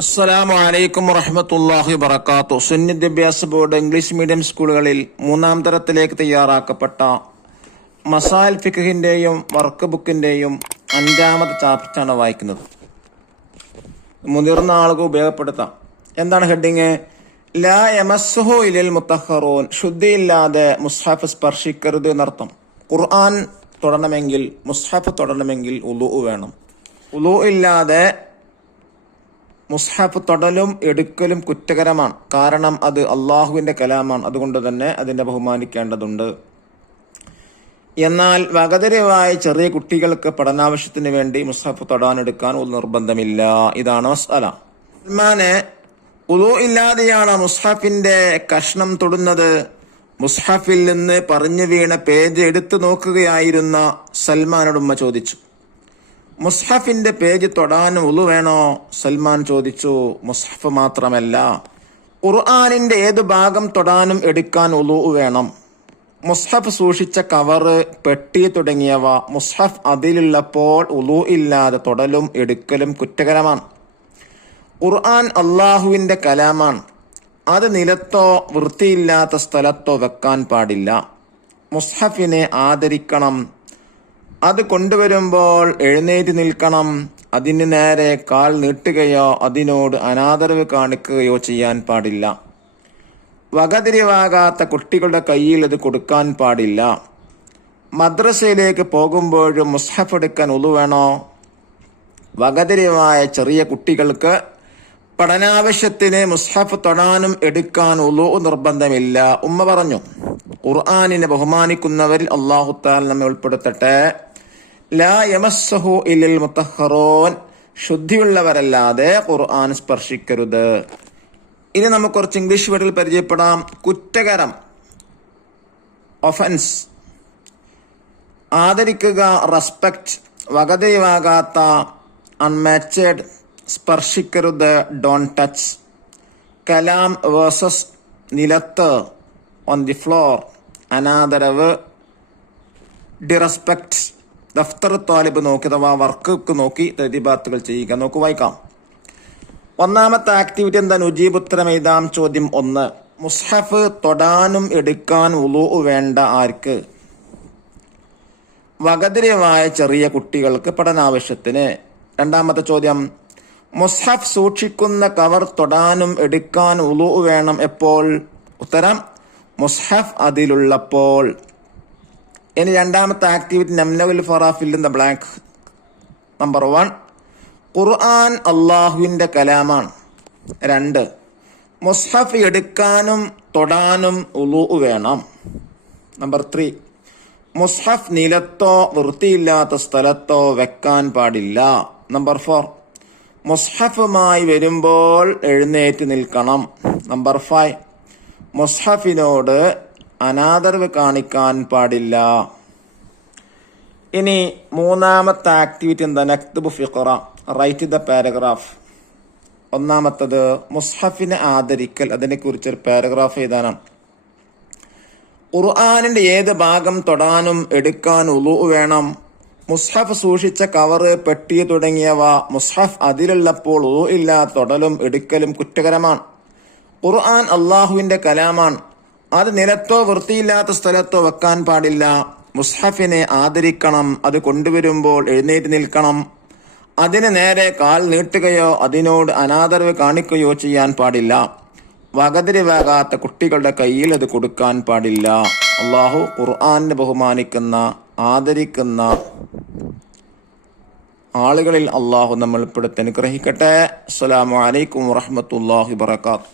അസ്സലാമു അലൈക്കും വറഹ്മത്തുള്ളാഹി വബറകാതുഹു. സുന്നി വിദ്യാഭ്യാസ ബോർഡ് ഇംഗ്ലീഷ് മീഡിയം സ്കൂളുകളിൽ 3-ാം തരത്തിലേക്ക് തയ്യാറാക്കപ്പെട്ട മസായിൽ ഫിഖ്ഹിന്റെയും വർക്ക് ബുക്കിന്റെയും 5-ാമത്തെ ചാപ്റ്ററാണ് വായിക്കുന്നത്. മുതിർന്ന ആളുകൾ ഉപയോഗപ്പെടുത്താം. എന്താണ് ഹെഡിങ്? ലാ യമസ്സുഹു ഇലൽ മുത്തഹറൂൻ. ശുദ്ധിയില്ലാതെ മുസ്ഹഫ് സ്പർശിക്കരുത് എന്നർത്ഥം. ഖുർആൻ തൊടണമെങ്കിൽ, മുസ്ഹഫ് തൊടണമെങ്കിൽ ഉളൂ വേണം. ഉളൂ ഇല്ലാതെ മുസ്ഹഫ് തൊടലും എടുക്കലും കുറ്റകരമാണ്. കാരണം അത് അള്ളാഹുവിന്റെ കലാമാണ്. അതുകൊണ്ട് തന്നെ അതിനെ ബഹുമാനിക്കേണ്ടതുണ്ട്. എന്നാൽ വകതിരിവായ ചെറിയ കുട്ടികൾക്ക് പഠനാവശ്യത്തിന് വേണ്ടി മുസ്ഹഫ് തൊടാനെടുക്കാൻ ഒരു നിർബന്ധമില്ല. ഇതാണ് മസ്അല. സൽമാന് ഉളൂ ഇല്ലാതെയാണ് മുസ്ഹഫിന്റെ കഷ്ണം തൊടുന്നത്. മുസ്ഹഫിൽ നിന്ന് പറഞ്ഞു വീണ പേജ് എടുത്തു നോക്കുകയായിരുന്ന സൽമാനോട് ഉമ്മ ചോദിച്ചു, മുസ്ഹഫിന്റെ പേജ് തൊടാൻ ഉളു വേണോ? സൽമാൻ ചോദിച്ചു, മുസ്ഹഫ് മാത്രമല്ല, ഖുർആനിന്റെ ഏത് ഭാഗം തൊടാനും എടുക്കാൻ ഉളു വേണം. മുസ്ഹഫ് സൂക്ഷിച്ച കവറ്, പെട്ടി തുടങ്ങിയവ മുസ്ഹഫ് അതിലുള്ളപ്പോൾ ഉളു ഇല്ലാതെ തൊടലും എടുക്കലും കുറ്റകരമാണ്. ഖുർആൻ അള്ളാഹുവിന്റെ കലാമാണ്. അത് നിലത്തോ വൃത്തിയില്ലാത്ത സ്ഥലത്തോ വെക്കാൻ പാടില്ല. മുസ്ഹഫിനെ ആദരിക്കണം. അത് കൊണ്ടുവരുമ്പോൾ എഴുന്നേറ്റ് നിൽക്കണം. അതിന് നേരെ കാൽ നീട്ടുകയോ അതിനോട് അനാദരവ് കാണിക്കുകയോ ചെയ്യാൻ പാടില്ല. വകതിരിവാകാത്ത കുട്ടികളുടെ കയ്യിൽ അത് കൊടുക്കാൻ പാടില്ല. മദ്രസയിലേക്ക് പോകുമ്പോഴും മുസ്ഹഫ് എടുക്കാൻ ഉളു വേണോ? വകതിരിവായ ചെറിയ കുട്ടികൾക്ക് പഠനാവശ്യത്തിന് മുസ്ഹഫ് തൊടാനും എടുക്കാൻ ഉളു നിർബന്ധമില്ല. ഉമ്മ പറഞ്ഞു, ഖുർആനിനെ ബഹുമാനിക്കുന്നവരിൽ അല്ലാഹു തആല നമ്മെ ഉൾപ്പെടുത്തട്ടെ. ലാ യമസ്സുഹു ഇലൽ മുത്തഹറൂൻ. ശുദ്ധിയുള്ളവരല്ലാതെ ഖുർആൻ സ്പർശിക്കരുത്. ഇനി നമുക്ക് കുറച്ച് ഇംഗ്ലീഷ് വേർഡുകൾ പരിചയപ്പെടാം. കുറ്റകരം, ഒഫൻസ്. ആദരിക്കുക, റെസ്പെക്ട്. വകതിരിവാകാത്ത, അൺമാച്ചഡ്. സ്പർശിക്കരുത്, ഡോണ്ട് ടച്ച്. കലാം വേഴ്സസ് നിലത്ത്, ഓൺ ദി ഫ്ലോർ. അനാദരവ്, ഡിറെസ്പെക്ട്. ദഫ്തർ താലിബ് നോക്കി, അഥവാ വർക്ക് നോക്കി തദ്ബീബാത്തുകൾ ചെയ്യുക. നോക്കൂ, വായിക്കാം. ഒന്നാമത്തെ ആക്ടിവിറ്റി എന്താ? ഉജീബുത്തരം എഴുതാം. ചോദ്യം 1, മുസ്ഹഫ് തൊടാനും എടുക്കാൻ ഉളു വേണ്ട ആർക്ക്? വകതിരിവായ ചെറിയ കുട്ടികൾക്ക് പഠനാവശ്യത്തിന്. രണ്ടാമത്തെ ചോദ്യം, മുസ്ഹഫ് സൂക്ഷിക്കുന്ന കവർ തൊടാനും എടുക്കാൻ ഉളു വേണം എപ്പോൾ? ഉത്തരം, മുസ്ഹഫ് അതിലുള്ളപ്പോൾ. ഇനി രണ്ടാമത്തെ ആക്ടിവിറ്റി നംനഉൽ ഫറാഫിൽ ദ ബ്ലാങ്ക്. നമ്പർ 1, ഖുർആൻ അള്ളാഹുവിന്റെ കലാമാണ്. 2, മുസ്ഹഫ് എടുക്കാനും തൊടാനും ഉളു വേണം. നമ്പർ 3, മുസ്ഹഫ് നിലത്തോ വൃത്തിയില്ലാത്ത സ്ഥലത്തോ വെക്കാൻ പാടില്ല. നമ്പർ 4, മുസ്ഹഫുമായി വരുമ്പോൾ എഴുന്നേറ്റ് നിൽക്കണം. നമ്പർ 5, മുസ്ഹഫിനോട് അനാദരവ് കാണിക്കാൻ പാടില്ല. ഇനി മൂന്നാമത്തെ ആക്ടിവിറ്റി എന്താ? നക്തുബു ഫിഖറ, റൈറ്റ് ദ പാരഗ്രാഫ്. ഒന്നാമത്തത് മുസ്ഹഫിനെ ആദരിക്കൽ. അതിനെക്കുറിച്ചൊരു പാരഗ്രാഫ് എഴുതാനാണ്. ഖുർആനിന്റെ ഏത് ഭാഗം തൊടാനും എടുക്കാൻ ഉളു വേണം. മുസ്ഹഫ് സൂക്ഷിച്ച കവറ്, പെട്ടി തുടങ്ങിയവ മുസ്ഹഫ് അതിലുള്ളപ്പോൾ ഉളു ഇല്ലാതെ തൊടലും എടുക്കലും കുറ്റകരമാണ്. ഖുർആൻ അള്ളാഹുവിന്റെ കലാമാണ്. അത് നിലത്തോ വൃത്തിയില്ലാത്ത സ്ഥലത്തോ വെക്കാൻ പാടില്ല. മുസ്ഹഫിനെ ആദരിക്കണം. അത് കൊണ്ടുവരുമ്പോൾ എഴുന്നേറ്റ് നിൽക്കണം. അതിന് നേരെ കാൽ നീട്ടുകയോ അതിനോട് അനാദരവ് കാണിക്കുകയോ ചെയ്യാൻ പാടില്ല. വകതിരിവാകാത്ത കുട്ടികളുടെ കയ്യിൽ അത് കൊടുക്കാൻ പാടില്ല. അള്ളാഹു ഖുർആനെ ബഹുമാനിക്കുന്ന, ആദരിക്കുന്ന ആളുകളിൽ അള്ളാഹു നമ്മൾ ഉൾപ്പെടുത്തി അനുഗ്രഹിക്കട്ടെ. അസ്സലാമു അലൈക്കും വറഹ്മത്തുള്ളാഹി വബറകാതുഹു.